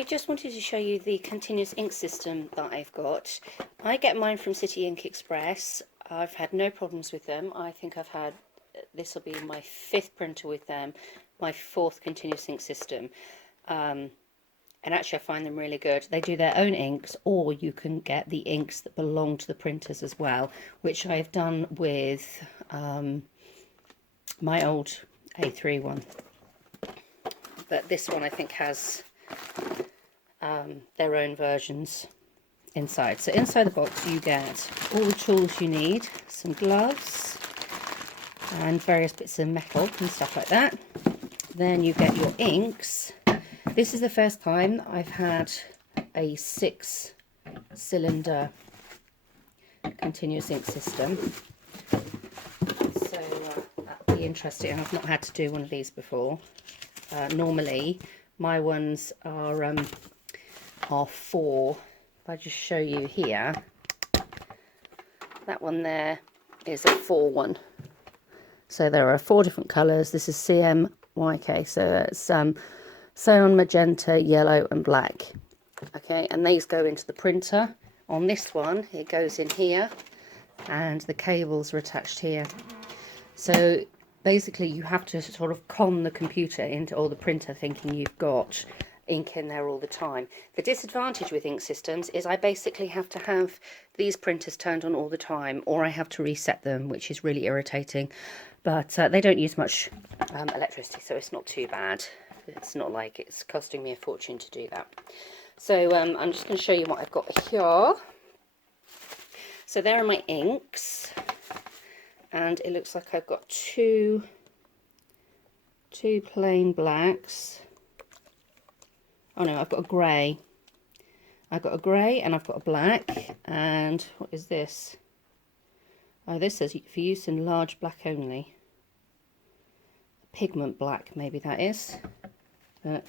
I just wanted to show you the continuous ink system that I've got. I get mine from City Ink Express. I've had no problems with them. I think I've had, this will be my 5th printer with them, my 4th continuous ink system. And actually I find them really good. They do their own inks, or you can get the inks that belong to the printers as well, which I've done with my old A3 one. But this one I think has their own versions inside. So inside the box you get all the tools you need, some gloves and various bits of metal and stuff like that. Then you get your inks. This is the first time I've had a 6-cylinder continuous ink system, so that'll be interesting. I've not had to do one of these before. Normally my ones are 4. If I just show you here, that one there is a 4 one. So there are 4 different colours. This is CMYK, so it's cyan, magenta, yellow and black. Okay, and these go into the printer. On this one it goes in here and the cables are attached here. So basically you have to sort of con the computer into, or the printer, thinking you've got ink in there all the time. The disadvantage with ink systems is I basically have to have these printers turned on all the time, or I have to reset them, which is really irritating. But they don't use much electricity, so it's not too bad. It's not like it's costing me a fortune to do that. So I'm just going to show you what I've got here. So there are my inks, and it looks like I've got two plain blacks. Oh no, I've got a grey. I've got a grey and I've got a black. And what is this? Oh, this says for use in large black only. Pigment black, maybe that is. Don't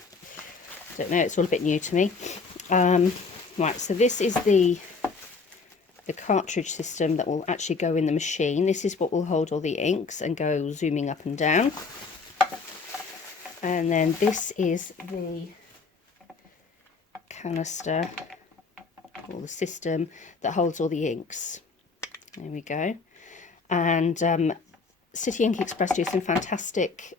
know, it's all a bit new to me. Right, so this is the cartridge system that will actually go in the machine. This is what will hold all the inks and go zooming up and down. And then this is the canister, or the system that holds all the inks. There we go. And City Ink Express do some fantastic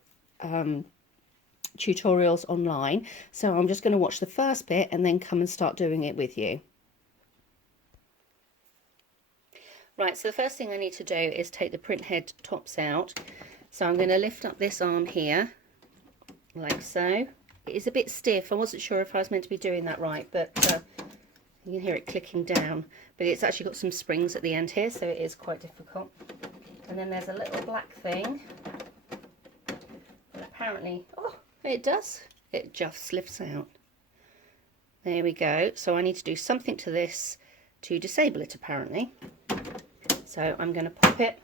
tutorials online, so I'm just going to watch the first bit and then come and start doing it with you. Right, so the first thing I need to do is take the print head tops out. So I'm going to lift up this arm here, like so. It is a bit stiff. I wasn't sure if I was meant to be doing that right, but you can hear it clicking down. But it's actually got some springs at the end here, so it is quite difficult. And then there's a little black thing. And apparently, oh, it does. It just lifts out. There we go. So I need to do something to this to disable it, apparently. So I'm going to pop it,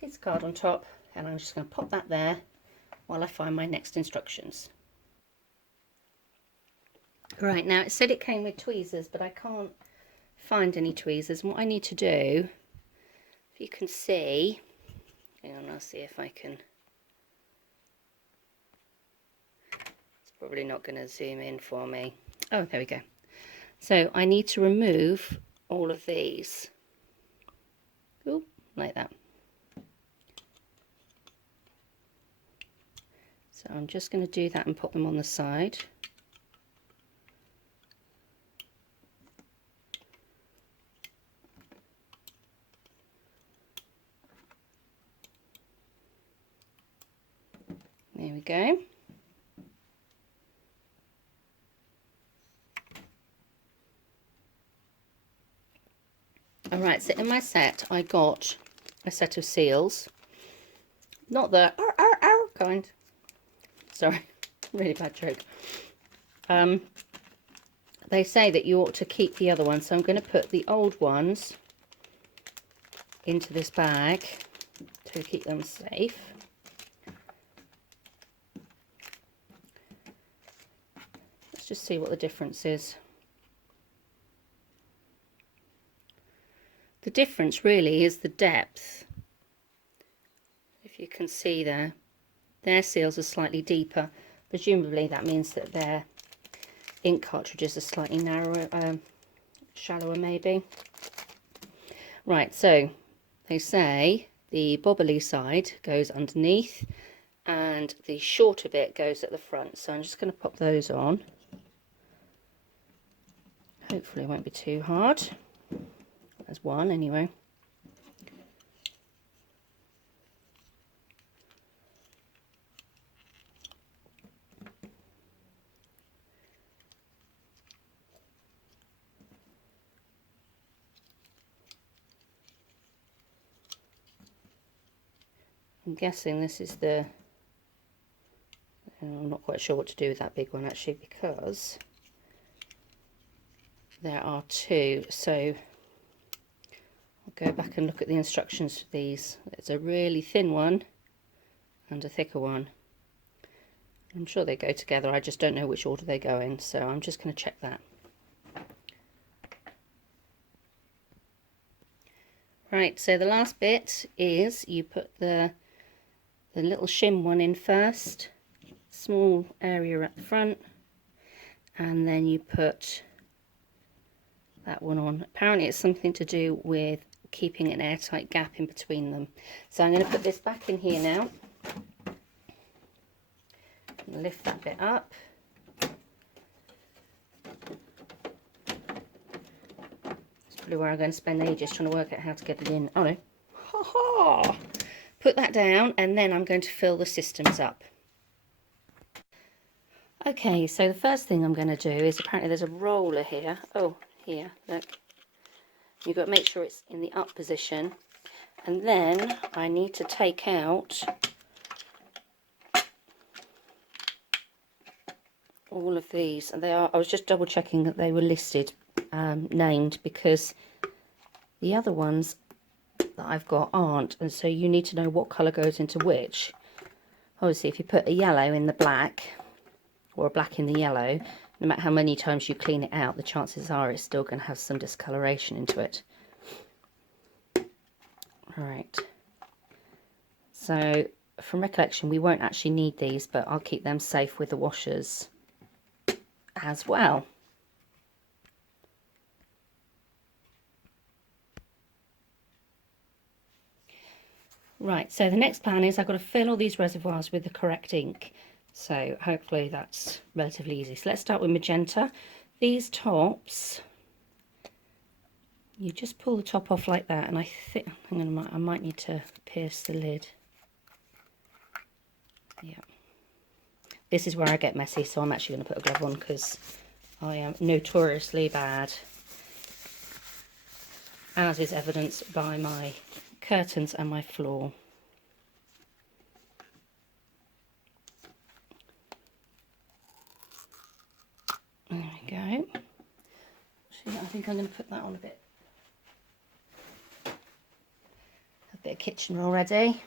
piece of card on top, and I'm just going to pop that there while I find my next instructions. Right, now it said it came with tweezers, but I can't find any tweezers. And what I need to do, if you can see, hang on, I'll see if I can. It's probably not going to zoom in for me. Oh, there we go. So I need to remove all of these. Ooh, like that. So I'm just going to do that and put them on the side. There we go. Alright, so in my set I got a set of seals. Not the kind. Sorry, really bad joke. They say that you ought to keep the other ones, so I'm going to put the old ones into this bag to keep them safe. Let's just see what the difference is. The difference really is the depth. If you can see there, their seals are slightly deeper. Presumably that means that they're ink cartridges are slightly narrower, shallower maybe. Right, so they say the bobbly side goes underneath and the shorter bit goes at the front. So I'm just going to pop those on. Hopefully it won't be too hard. There's one anyway. I'm guessing this is the, I'm not quite sure what to do with that big one actually, because there are two. So I'll go back and look at the instructions for these. There's a really thin one and a thicker one. I'm sure they go together, I just don't know which order they go in, so I'm just going to check that. Right, so the last bit is you put the little shim one in first, small area at the front, and then you put that one on. Apparently it's something to do with keeping an airtight gap in between them. So I'm going to put this back in here now. Lift that bit up. It's probably where I'm going to spend ages trying to work out how to get it in. Oh no. Ha ha! Put that down, and then I'm going to fill the systems up. Okay, so the first thing I'm going to do is, apparently there's a roller here. Oh, here, look. You've got to make sure it's in the up position. And then I need to take out all of these. And they are, I was just double checking that they were listed, named, because the other ones that I've got aren't, and so you need to know what colour goes into which. Obviously if you put a yellow in the black or a black in the yellow, no matter how many times you clean it out, the chances are it's still going to have some discoloration into it. Alright, so from recollection we won't actually need these, but I'll keep them safe with the washers as well. Right, so the next plan is I've got to fill all these reservoirs with the correct ink. So hopefully that's relatively easy. So let's start with magenta. These tops, you just pull the top off like that, and I think I might need to pierce the lid. Yeah. This is where I get messy, so I'm actually going to put a glove on because I am notoriously bad, as is evidenced by my curtains and my floor. There we go. Actually, I think I'm going to put that on a bit of kitchen roll ready.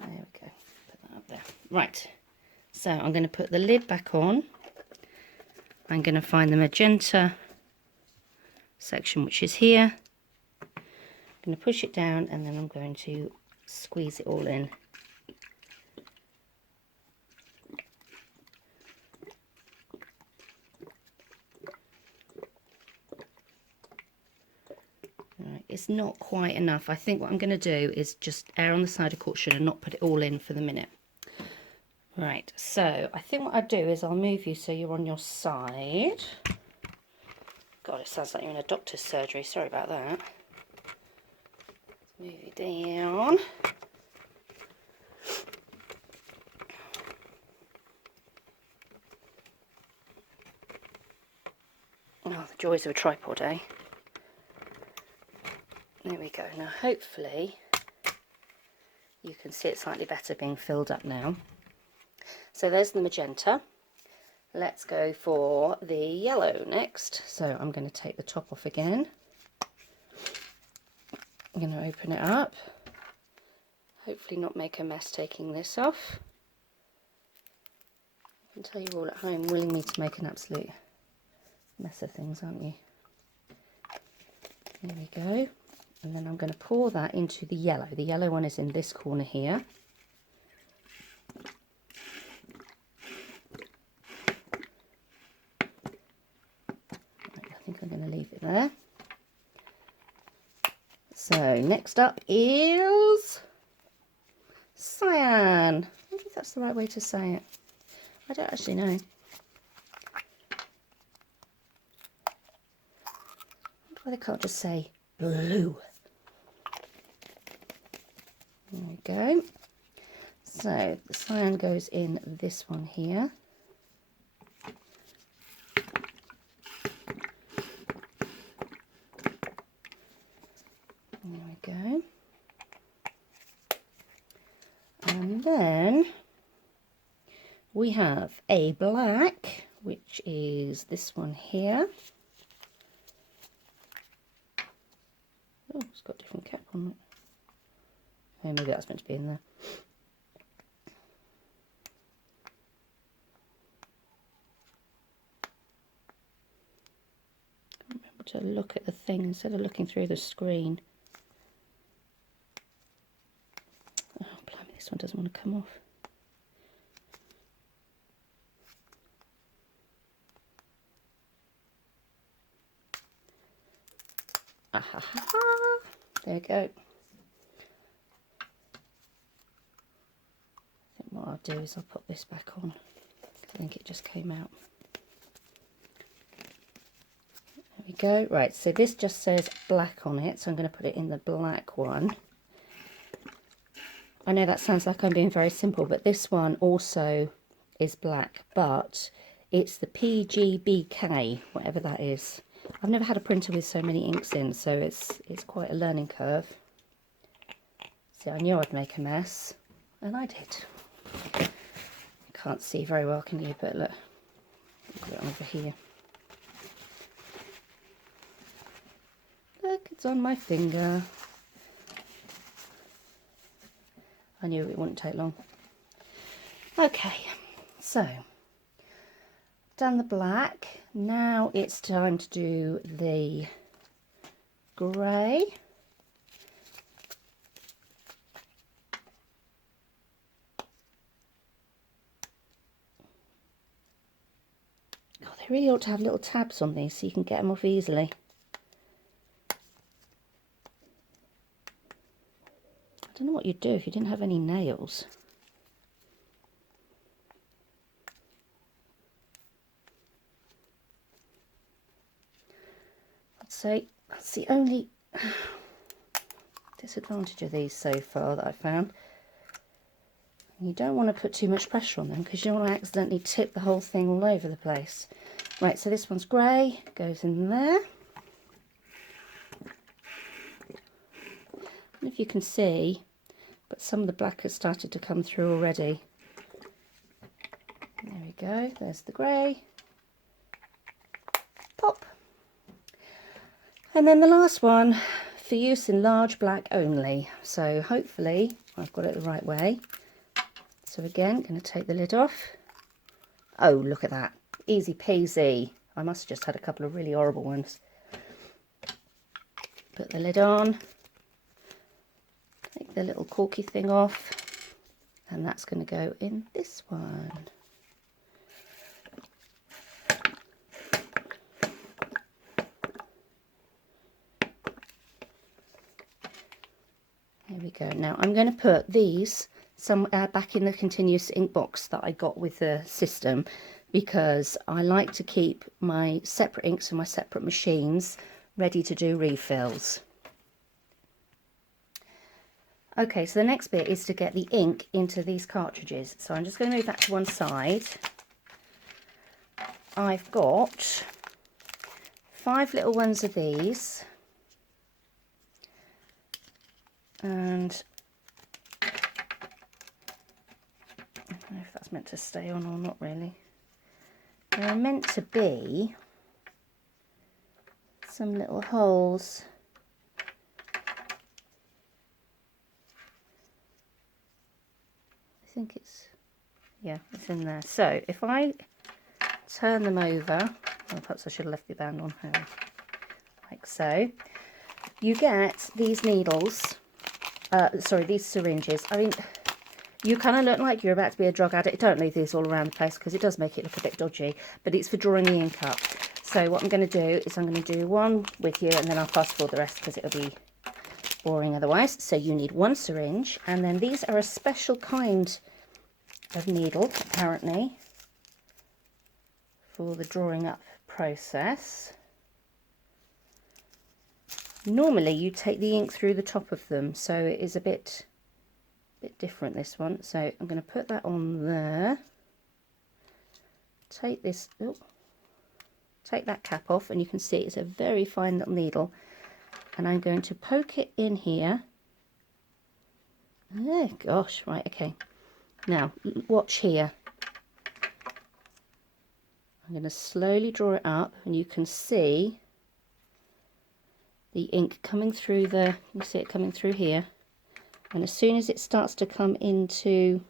There we go. Put that up there. Right. So I'm going to put the lid back on. I'm going to find the magenta section, which is here. I'm going to push it down, and then I'm going to squeeze it all in. Right, it's not quite enough. I think what I'm going to do is just err on the side of caution and not put it all in for the minute. Right, so I think what I'll do is I'll move you so you're on your side. God, it sounds like you're in a doctor's surgery. Sorry about that. Move you down. Oh, the joys of a tripod, eh? There we go. Now, hopefully, you can see it slightly better being filled up now. So there's the magenta. Let's go for the yellow next. So I'm going to take the top off again. I'm going to open it up. Hopefully not make a mess taking this off. I can tell you're all at home willing me to make an absolute mess of things, aren't you? There we go. And then I'm going to pour that into the yellow. The yellow one is in this corner here. going to leave it there. So next up is cyan. I wonder if that's the right way to say it. I don't actually know. Why they can't just say blue. There we go. So the cyan goes in this one here. There we go. And then we have a black, which is this one here. Oh, it's got a different cap on it. Oh, maybe that's meant to be in there. Remember to look at the thing instead of looking through the screen. Oh, blimey, this one doesn't want to come off. There we go. I think what I'll do is I'll put this back on. I think it just came out. There we go. Right, so this just says black on it, so I'm going to put it in the black one. I know that sounds like I'm being very simple, but this one also is black, but it's the PGBK, whatever that is. I've never had a printer with so many inks in, so it's quite a learning curve. See, I knew I'd make a mess, and I did. You can't see very well, can you? But look, put it over here. Look, it's on my finger. I knew it wouldn't take long. Okay, so done the black. Now it's time to do the grey. Oh, they really ought to have little tabs on these so you can get them off easily. I don't know what you'd do if you didn't have any nails. So that's the only disadvantage of these so far that I found. You don't want to put too much pressure on them because you don't want to accidentally tip the whole thing all over the place. Right, so this one's grey, goes in there. I don't know if you can see, but some of the black has started to come through already. There we go, there's the grey. Pop. And then the last one for use in large black only. So hopefully I've got it the right way. So again, going to take the lid off. Oh, look at that. Easy peasy. I must have just had a couple of really horrible ones. Put the lid on. Take the little corky thing off. And that's going to go in this one. There we go. Now I'm going to put these back in the continuous ink box that I got with the system, because I like to keep my separate inks and my separate machines ready to do refills. Okay, so the next bit is to get the ink into these cartridges. So I'm just going to move that to one side. I've got 5 little ones of these. And I don't know if that's meant to stay on or not really. There are meant to be some little holes. I think it's, yeah, it's in there. So if I turn them over, well, perhaps I should have left the band on here, like so, you get these needles. Sorry, these syringes. I mean, you kind of look like you're about to be a drug addict. Don't leave these all around the place because it does make it look a bit dodgy, but it's for drawing the ink up. So what I'm going to do is I'm going to do one with you, and then I'll fast forward the rest because it'll be boring otherwise. So you need one syringe, and then these are a special kind of needle, apparently, for the drawing up process. Normally you take the ink through the top of them, so it is a bit different, this one. So I'm going to put that on there. Take this, take that cap off, and you can see it's a very fine little needle, and I'm going to poke it in here. Oh gosh, right, okay. Now watch here. I'm going to slowly draw it up, and you can see the ink coming through the, you see it coming through here, and as soon as it starts to come into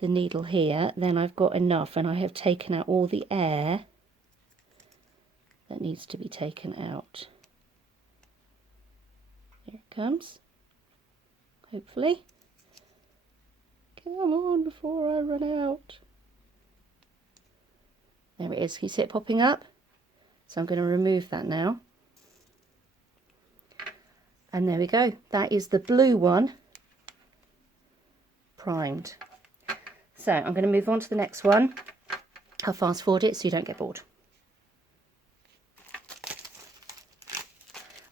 the needle here, then I've got enough, and I have taken out all the air that needs to be taken out. Here it comes, hopefully. Come on before I run out. There it is. Can you see it popping up? So I'm going to remove that now. And there we go. That is the blue one primed. So I'm going to move on to the next one. I'll fast forward it so you don't get bored.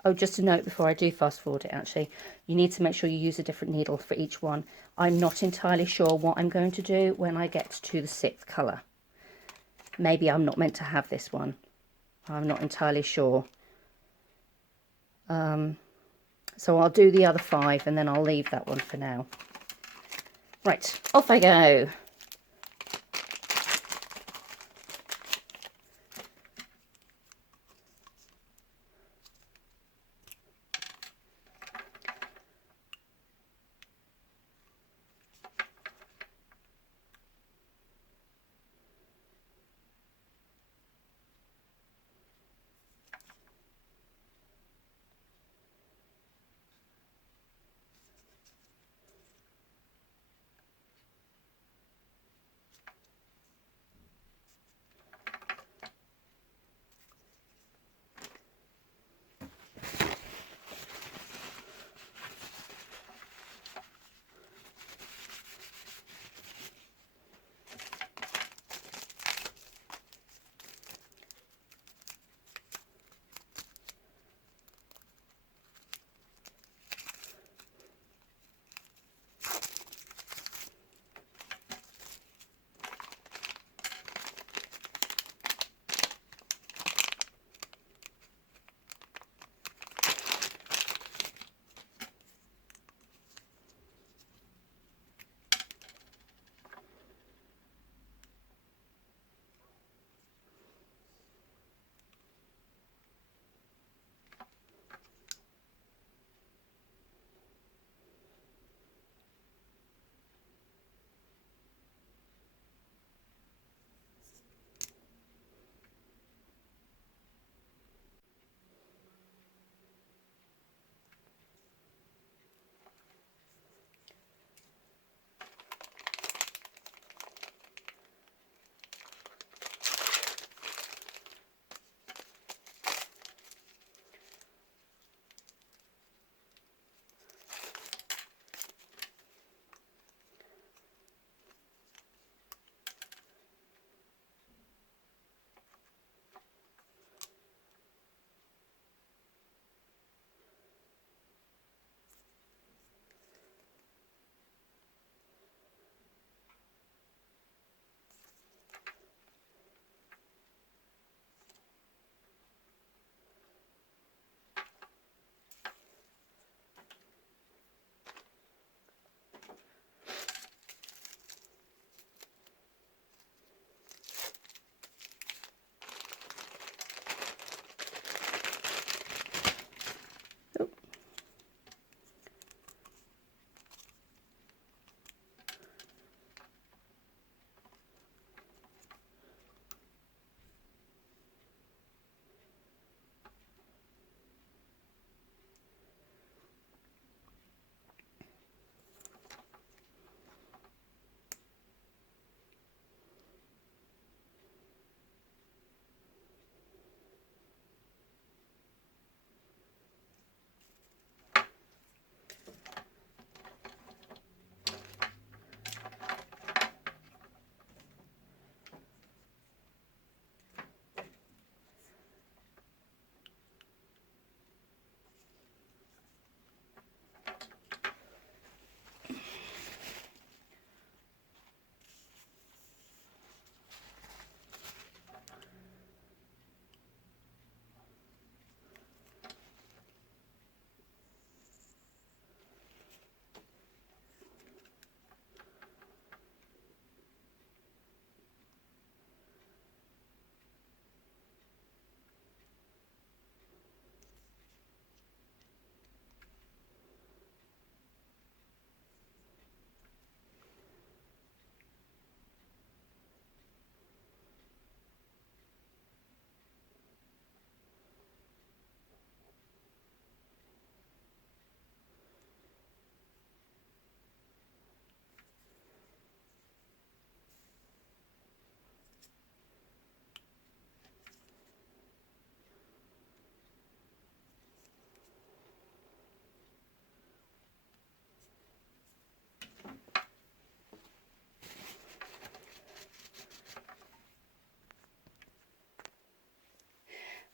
Oh, just a note before I do fast forward it, actually, you need to make sure you use a different needle for each one. I'm not entirely sure what I'm going to do when I get to the 6th colour. Maybe I'm not meant to have this one. I'm not entirely sure. So I'll do the other 5 and then I'll leave that one for now. Right, off I go.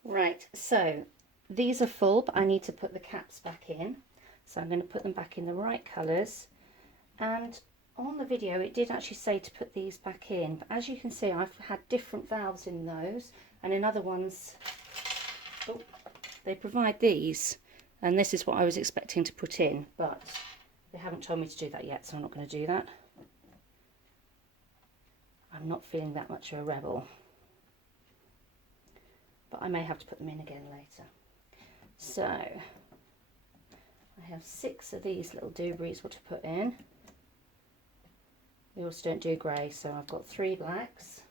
Right, so these are full, but I need to put the caps back in. So I'm going to put them back in the right colours. And on the video it did actually say to put these back in, but as you can see I've had different valves in those, and in other ones they provide these, and this is what I was expecting to put in, but they haven't told me to do that yet, so I'm not going to do that. I'm not feeling that much of a rebel, but I may have to put them in again later. So I have 6 of these little doobies what to put in. We also don't do grey, so I've got 3 blacks.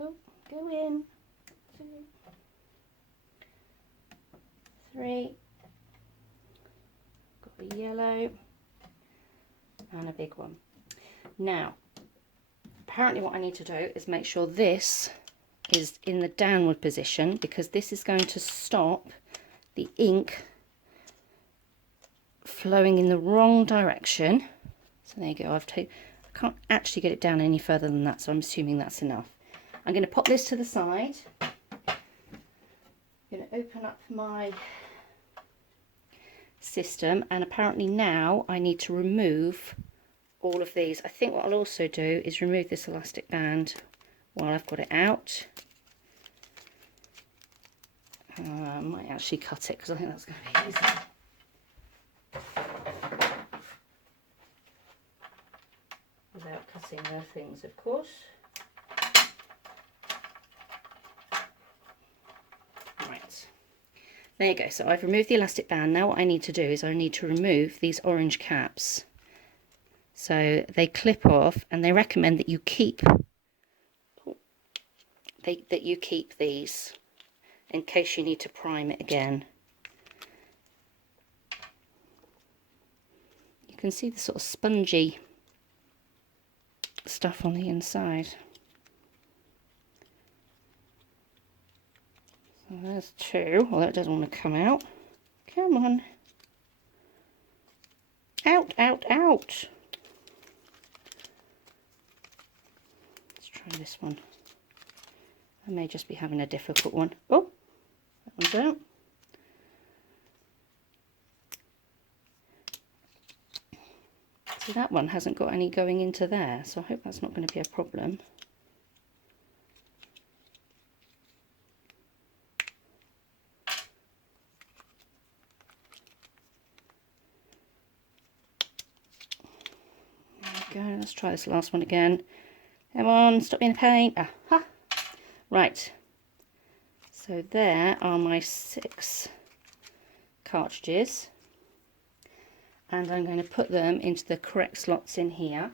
Oh, go in. 2, 3. Got a yellow and a big one. Now, apparently what I need to do is make sure this is in the downward position, because this is going to stop the ink flowing in the wrong direction. So there you go. I can't actually get it down any further than that, so I'm assuming that's enough. I'm going to pop this to the side. I'm going to open up my system, and apparently now I need to remove all of these. I think what I'll also do is remove this elastic band while I've got it out. I might actually cut it because I think that's going to be easier. Without cutting the things, of course. Right, there you go. So I've removed the elastic band. Now what I need to do is I need to remove these orange caps. So they clip off, and they recommend that you keep these in case you need to prime it again. You can see the sort of spongy stuff on the inside. So there's 2. Well, that doesn't want to come out. Come on. Out, out, out. Let's try this one. I may just be having a difficult one. Oh, that one's out. So that one hasn't got any going into there, so I hope that's not going to be a problem. There we go, let's try this last one again. Come on, stop being a pain. Aha! Right, so there are my 6 cartridges, and I'm going to put them into the correct slots in here.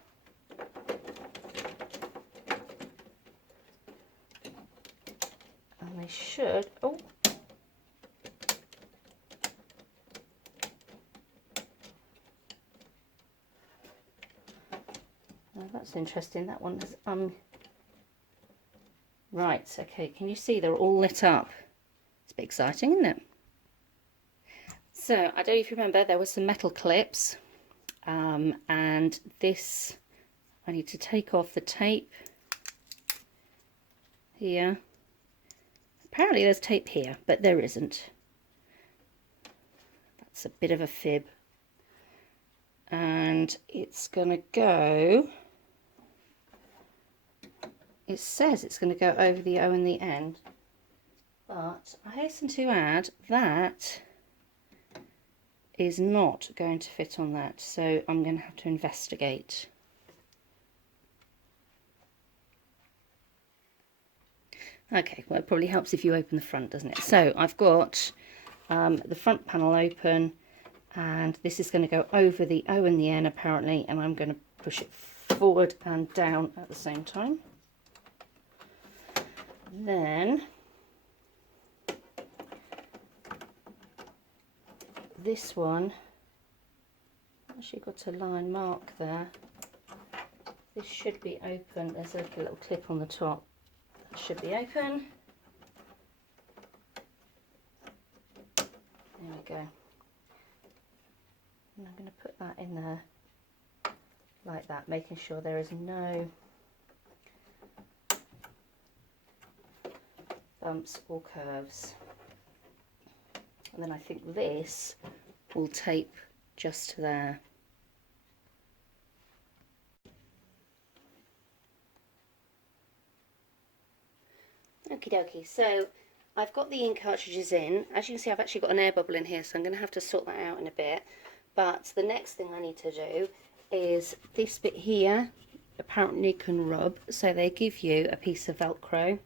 And they should, oh, well, that's interesting, that one is right, okay, can you see they're all lit up? It's a bit exciting, isn't it? So, I don't know if you remember, there were some metal clips, and this, I need to take off the tape here. Apparently there's tape here, but there isn't. That's a bit of a fib. And it's going to go, it says it's going to go over the O and the end, but I hasten to add that is not going to fit on that, so I'm going to have to investigate. Okay, well, it probably helps if you open the front, doesn't it? So I've got the front panel open, and this is going to go over the O and the N apparently, and I'm going to push it forward and down at the same time. Then this one, actually got a line mark there. This should be open. There's like a little clip on the top. That should be open. There we go. And I'm going to put that in there. like that, making sure there is no bumps or curves. And then I think this will tape just to there. Okie dokie, so I've got the ink cartridges in. As you can see, I've actually got an air bubble in here, so I'm going to have to sort that out in a bit. But the next thing I need to do is this bit here apparently can rub, so they give you a piece of Velcro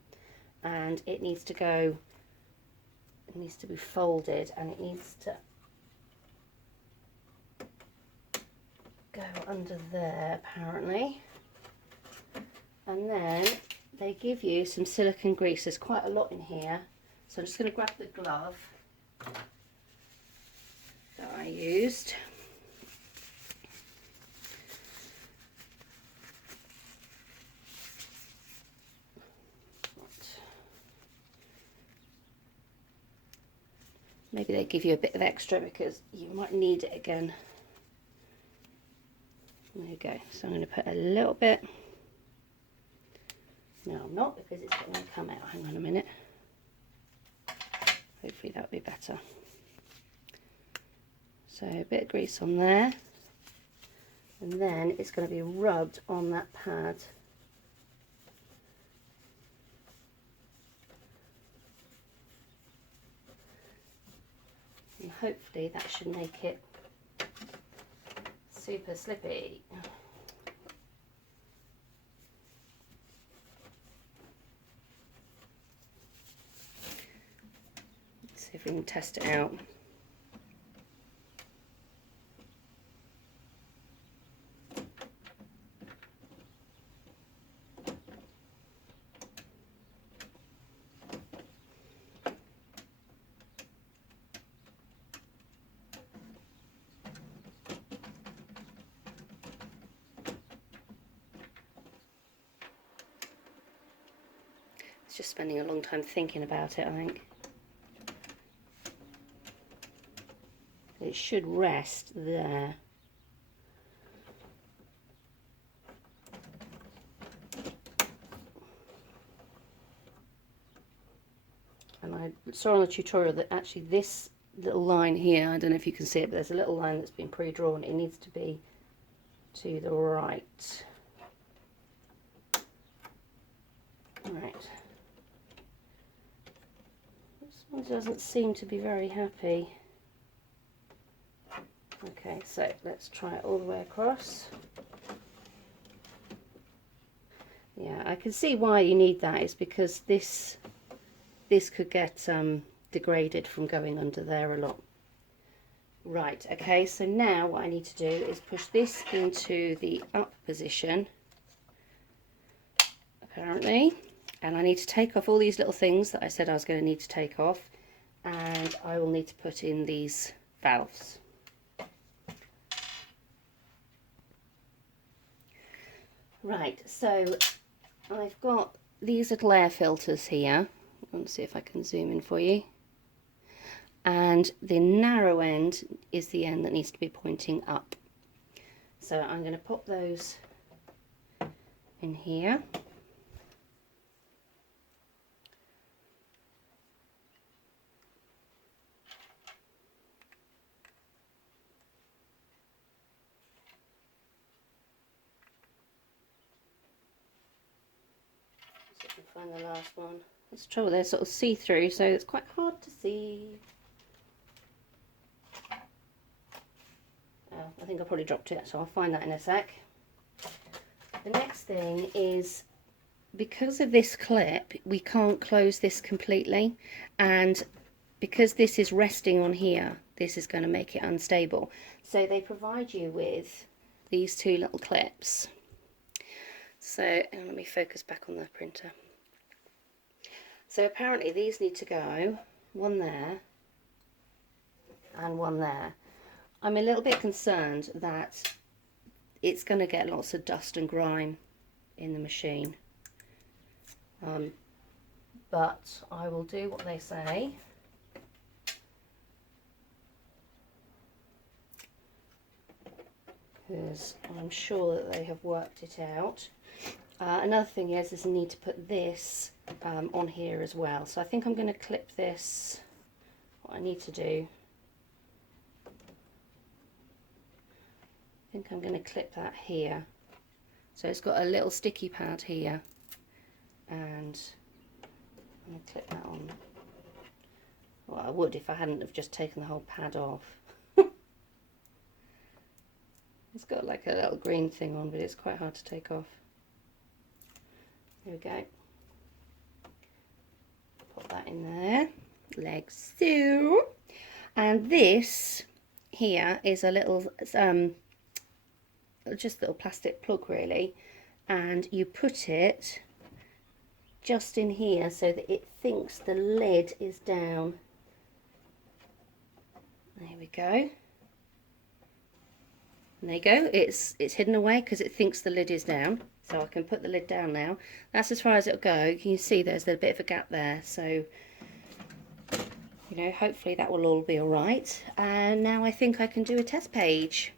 and it needs to go, it needs to be folded and it needs to go under there apparently. And then they give you some silicone grease. There's quite a lot in here, so I'm just going to grab the glove that I used. Maybe they give you a bit of extra because you might need it again. There you go. So I'm going to put a little bit. No, I'm not, because it's going to come out. Hang on a minute. Hopefully that'll be better. So a bit of grease on there. And then it's going to be rubbed on that pad. And hopefully that should make it super slippy. Let's see if we can test it out. It's just spending a long time thinking about it, I think. It should rest there. And I saw on the tutorial that actually this little line here, I don't know if you can see it, but there's a little line that's been pre-drawn. It needs to be to the right. Right. This one doesn't seem to be very happy. Okay, so let's try it all the way across. Yeah, I can see why you need that. It's because this could get degraded from going under there a lot. Right, okay, so now what I need to do is push this into the up position, apparently, and I need to take off all these little things that I said I was going to need to take off, and I will need to put in these valves. Right, so I've got these little air filters here. Let's see if I can zoom in for you. And the narrow end is the end that needs to be pointing up. So I'm going to pop those in here. See if I can find the last one. That's the trouble, they're sort of see-through, so it's quite hard to see. Oh, I think I probably dropped it, so I'll find that in a sec. The next thing is, because of this clip, we can't close this completely, and because this is resting on here, this is going to make it unstable. So they provide you with these two little clips. So let me focus back on the printer. So apparently these need to go, one there and one there. I'm a little bit concerned that it's going to get lots of dust and grime in the machine. But I will do what they say. because I'm sure that they have worked it out. Another thing is I need to put this on here as well. So I think I'm going to clip this. What I need to do, I think I'm going to clip that here. So it's got a little sticky pad here, and I'm going to clip that on. Well, I would if I hadn't have just taken the whole pad off. It's got like a little green thing on, but it's quite hard to take off. There we go. Put that in there, like so. And this here is a little, just a little plastic plug really, and you put it just in here so that it thinks the lid is down. There we go. And there you go, it's hidden away because it thinks the lid is down. So I can put the lid down now. That's as far as it'll go. Can you see there's a bit of a gap there? So, you know, hopefully that will all be all right. And now I think I can do a test page.